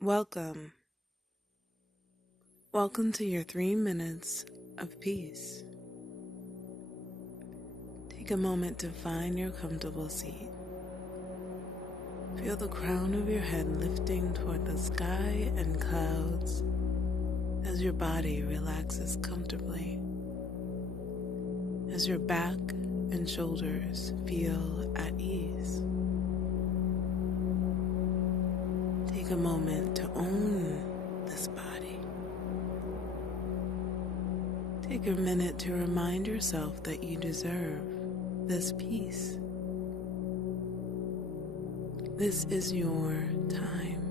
Welcome. Welcome to your 3 minutes of peace. Take a moment to find your comfortable seat. Feel the crown of your head lifting toward the sky and clouds as your body relaxes comfortably, as your back and shoulders feel at ease. Take a moment to own this body. Take a minute to remind yourself that you deserve this peace. This is your time.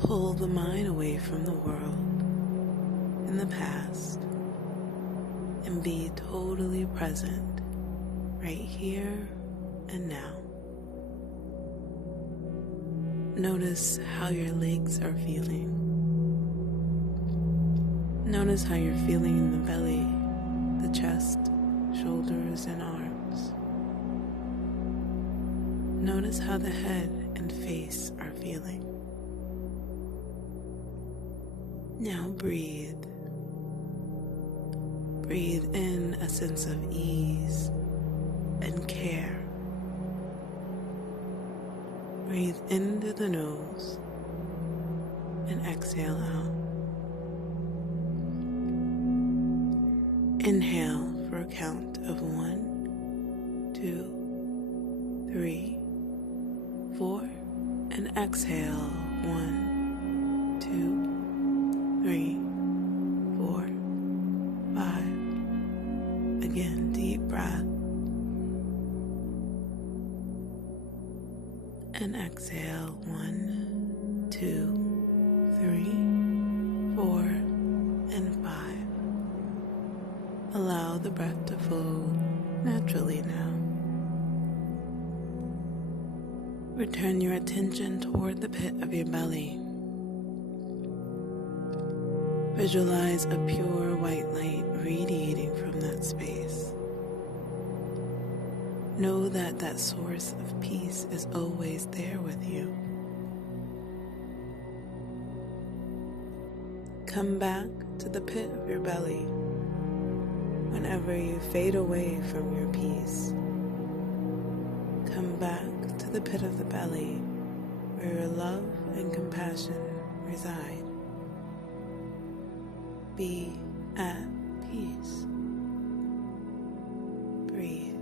Pull the mind away from the world in the past and be totally present right here and now. Notice how your legs are feeling. Notice how you're feeling in the belly, the chest, shoulders, and arms. Notice how the head and face are feeling. Now breathe. Breathe in a sense of ease and care. Breathe into the nose and exhale out. Inhale for a count of 1, 2, 3, 4, and exhale 1, 2, 3, 4, 5. Again, deep breath. And exhale 1, 2, 3, 4, and 5. Allow the breath to flow naturally now. Return your attention toward the pit of your belly. Visualize a pure white light radiating from that space. Know that that source of peace is always there with you. Come back to the pit of your belly whenever you fade away from your peace. Come back to the pit of the belly where your love and compassion reside. Be at peace. Breathe.